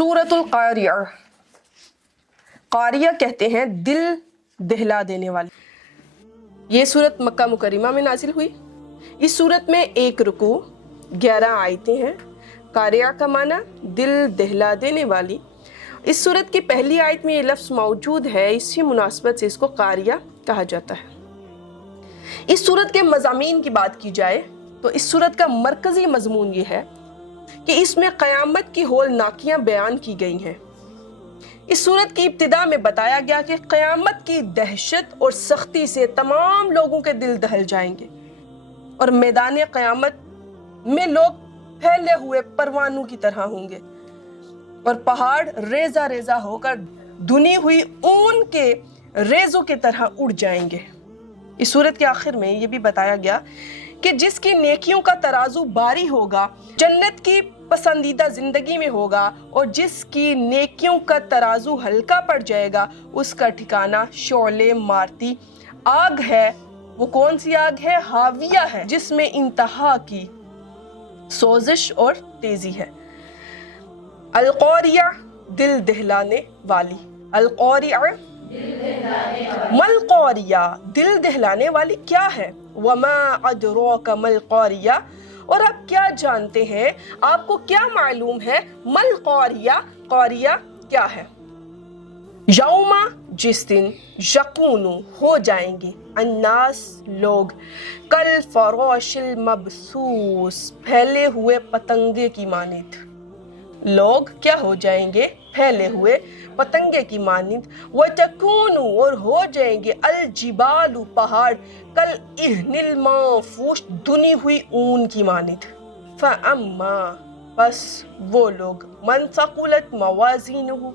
सूरतुल कारिया, कारिया कहते हैं दिल दहला देने वाली। ये सूरत मक्का मुकर्रमा में नाजिल हुई। इस सूरत में एक रुकू 11 आयतें हैं। कारिया का माना दिल दहला देने वाली। इस सूरत की पहली आयत में ये लफ्ज़ मौजूद है, इसी मुनासबत से इसको कारिया कहा जाता है। इस सूरत के मज़ामीन की बात की जाए तो इस सूरत का मरकज़ी मज़मून ये है कि इसमें क़यामत की होलनाकियाँ बयान की गई हैं। इस सूरत की इब्तिदा में बताया गया कि क़यामत की दहशत और सख्ती से तमाम लोगों के दिल दहल जाएंगे और मैदान क़यामत में लोग फैले हुए परवानों की तरह होंगे और पहाड़ रेजा रेजा होकर धुनी हुई ऊन के रेजों की तरह उड़ जाएंगे। इस सूरत के आखिर में ये भी बताया गया कि जिसकी नेकियों का तराजू भारी होगा जन्नत की पसंदीदा जिंदगी में होगा और जिसकी नेकियों का तराजू हल्का पड़ जाएगा उसका ठिकाना शोले मारती आग है। वो कौन सी आग है? हाविया है, जिसमें इंतहा की सोजिश और तेजी है। अलक़ौरिया दिल दहलाने वाली। अलक़ौरिया मलक़ौरिया दिल दहलाने वाली क्या है? वमा अदराका मलक़ौरिया, और आप क्या जानते हैं, आपको क्या मालूम है मलक़ौरिया, क़ौरिया क्या है? यौमा जिस दिन यकूनु हो जाएंगे अन्नास लोग कल फराशिल मबसूस फैले हुए पतंगे की मानित। लोग क्या हो जाएंगे? फैले हुए पतंगे की मानित। व तकूनु और हो जाएंगे अल जिबालु पहाड़ कल इहनिल माफूश धुनी हुई ऊन की मानित। फअम्मा बस वो लोग मन सकुलत मवाज़ीनुहु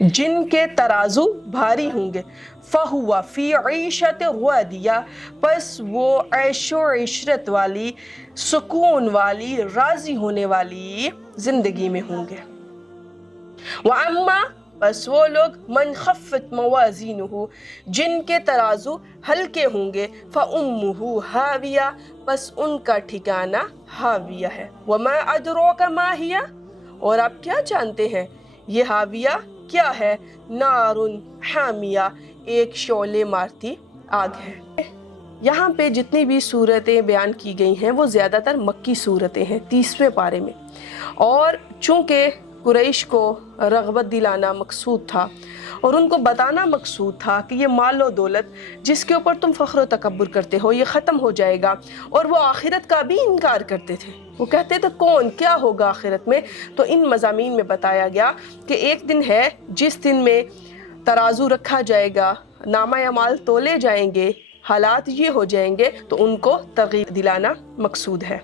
जिनके तराजू भारी होंगे फहुआ फी ईशत रादिया बस वो ऐशो इशरत वाली सुकून वाली राजी होने वाली जिंदगी में होंगे। व अम्मा बस वो लोग मन खफ़त मवाज़ीनुहु जिनके तराजू हल्के होंगे फ़उम्मुहु हाविया बस उनका ठिकाना हाविया है। वमा अदराका मा हिया, और आप क्या जानते हैं ये हाविया क्या है? नारुन हामिया एक शोले मारती आग है। यहाँ पे जितनी भी सूरतें बयान की गई हैं वो ज़्यादातर मक्की सूरतें हैं 30वें पारे में, और चूँकि कुरैश को रग़बत दिलाना मकसूद था और उनको बताना मकसूद था कि ये माल और दौलत जिसके ऊपर तुम फ़ख्र तकब्बुर करते हो ये ख़त्म हो जाएगा, और वो आखिरत का भी इनकार करते थे। वो कहते थे कौन क्या होगा आखिरत में, तो इन मज़ामीन में बताया गया कि एक दिन है जिस दिन में तराजू रखा जाएगा, नामा अमाल तोले जाएंगे, हालात ये हो जाएंगे, तो उनको तरग़ीब दिलाना मकसूद है।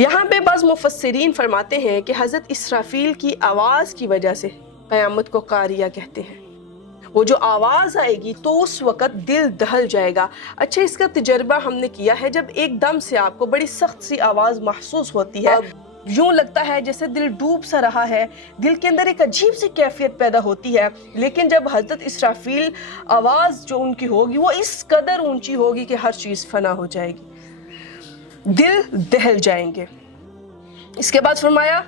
यहाँ पे बाज़ मुफस्सिरीन फरमाते हैं कि हज़रत इसराफील की आवाज़ की वजह से क़यामत को कारिया कहते हैं। वो जो आवाज़ आएगी तो उस वक़्त दिल दहल जाएगा। अच्छा, इसका तजर्बा हमने किया है, जब एकदम से आपको बड़ी सख्त सी आवाज़ महसूस होती है, यूँ लगता है जैसे दिल डूब सा रहा है, दिल के अंदर एक अजीब सी कैफियत पैदा होती है। लेकिन जब हज़रत इसराफील आवाज़ जो उनकी होगी वो इस कदर ऊंची होगी कि हर चीज़ फना हो जाएगी, दिल दहल जाएंगे। इसके बाद फरमाया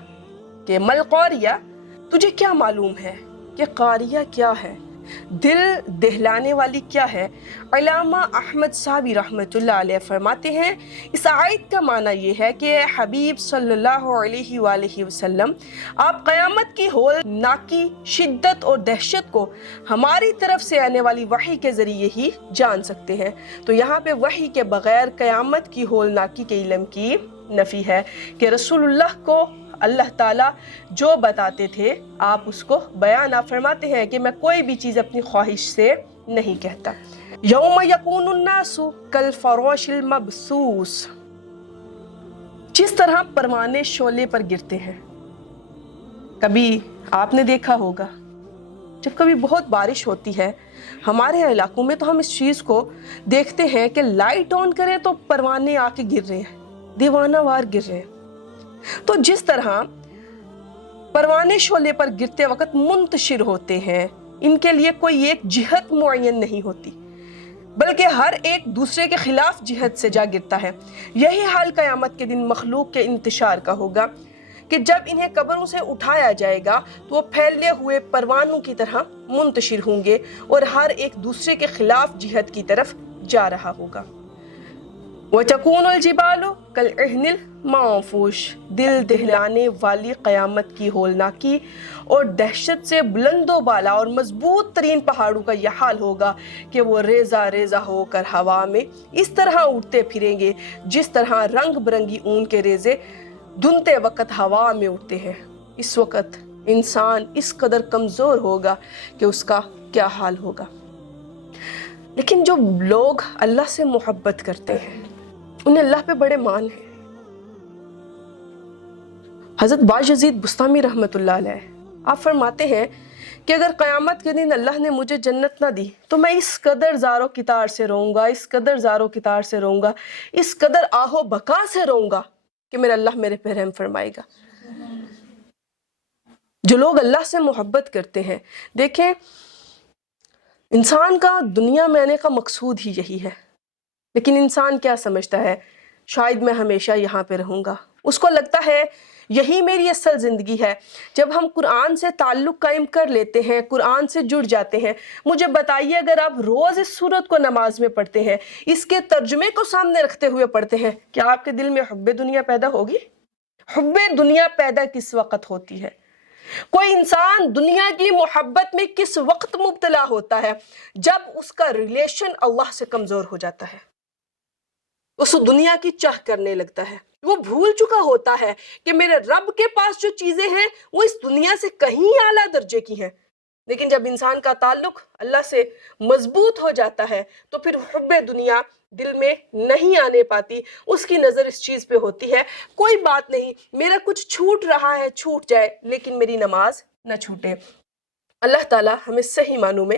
कि मलक़ौरिया तुझे क्या मालूम है कि कारिया क्या है, दिल दहलाने वाली क्या है? अल्लामा अहमद साहबी रहमतुल्लाह अलैह फरमाते हैं इस आयत का माना ये है कि हबीब सल्लल्लाहु अलैहि वसल्लम आप क़यामत की होलनाकी शिद्दत और दहशत को हमारी तरफ से आने वाली वही के ज़रिए ही जान सकते हैं। तो यहाँ पे वही के बग़ैर क़यामत की होलनाकी के इल्म की नफ़ी है कि रसूलुल्लाह को अल्लाह ताला जो बताते थे आप उसको बयान। आप फरमाते हैं कि मैं कोई भी चीज़ अपनी ख्वाहिश से नहीं कहता। यौम यकूनुन्नासु कल फराशिल मबसूस, जिस तरह परवाने शोले पर गिरते हैं। कभी आपने देखा होगा जब कभी बहुत बारिश होती है हमारे इलाकों में तो हम इस चीज़ को देखते हैं कि लाइट ऑन करें तो परवाने आके गिर रहे हैं, दीवानावार गिर रहे हैं। तो जिस तरह परवाने शोले पर गिरते वक्त मुंतशिर होते हैं, इनके लिए कोई एक जिहत मुअय्यन नहीं होती, बल्कि हर एक दूसरे के खिलाफ जिहत से जा गिरता है। यही हाल क़यामत के दिन मखलूक के इंतशार का होगा کہ جب انہیں قبروں سے اٹھایا جائے گا تو وہ پھیلے ہوئے پروانوں کی طرح منتشر ہوں گے اور ہر ایک دوسرے کے خلاف جہت کی طرف جا رہا ہوگا۔ وَتَكُونُ الْجِبَالُ كَالْعِهْنِ الْمَنفُوشِ، دل دہلانے والی قیامت کی ہولناکی اور دہشت سے بلند و بالا اور مضبوط ترین پہاڑوں کا یہ حال ہوگا کہ وہ ریزہ ریزہ ہو کر ہوا میں اس طرح اڑتے پھریں گے جس طرح رنگ برنگی اون کے ریزے دھنتے وقت ہوا میں اڑتے ہیں۔ اس وقت انسان اس قدر کمزور ہوگا کہ اس کا کیا حال ہوگا۔ لیکن جو لوگ اللہ سے محبت کرتے ہیں انہیں اللہ پہ بڑے مان ہیں۔ حضرت باجزید بستامی رحمۃ اللہ علیہ آپ فرماتے ہیں کہ اگر قیامت کے دن اللہ نے مجھے جنت نہ دی تو میں اس قدر زار و کتار سے روؤں گا، اس قدر زار و کتار سے روؤں گا، اس قدر آہ و بکا سے روؤں گا کہ میرا اللہ میرے پہ رحم فرمائے گا۔ جو لوگ اللہ سے محبت کرتے ہیں، دیکھیں انسان کا دنیا میں آنے کا مقصود ہی یہی ہے، لیکن انسان کیا سمجھتا ہے شاید میں ہمیشہ یہاں پہ رہوں گا، اس کو لگتا ہے یہی میری اصل زندگی ہے۔ جب ہم قرآن سے تعلق قائم کر لیتے ہیں، قرآن سے جڑ جاتے ہیں، مجھے بتائیے اگر آپ روز اس سورت کو نماز میں پڑھتے ہیں، اس کے ترجمے کو سامنے رکھتے ہوئے پڑھتے ہیں، کیا آپ کے دل میں حب دنیا پیدا ہوگی؟ حب دنیا پیدا کس وقت ہوتی ہے؟ کوئی انسان دنیا کی محبت میں کس وقت مبتلا ہوتا ہے؟ جب اس کا ریلیشن اللہ سے کمزور ہو جاتا ہے، اس دنیا کی چاہ کرنے لگتا ہے، وہ بھول چکا ہوتا ہے کہ میرے رب کے پاس جو چیزیں ہیں وہ اس دنیا سے کہیں اعلیٰ درجے کی ہیں۔ لیکن جب انسان کا تعلق اللہ سے مضبوط ہو جاتا ہے تو پھر حب دنیا دل میں نہیں آنے پاتی، اس کی نظر اس چیز پہ ہوتی ہے کوئی بات نہیں، میرا کچھ چھوٹ رہا ہے چھوٹ جائے لیکن میری نماز نہ چھوٹے۔ اللہ تعالی ہمیں صحیح معنوں میں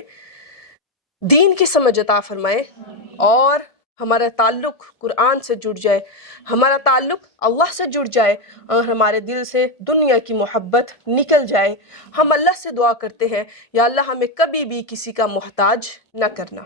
دین کی سمجھ عطا فرمائے اور ہمارا تعلق قرآن سے جڑ جائے، ہمارا تعلق اللہ سے جڑ جائے اور ہمارے دل سے دنیا کی محبت نکل جائے۔ ہم اللہ سے دعا کرتے ہیں یا اللہ ہمیں کبھی بھی کسی کا محتاج نہ کرنا۔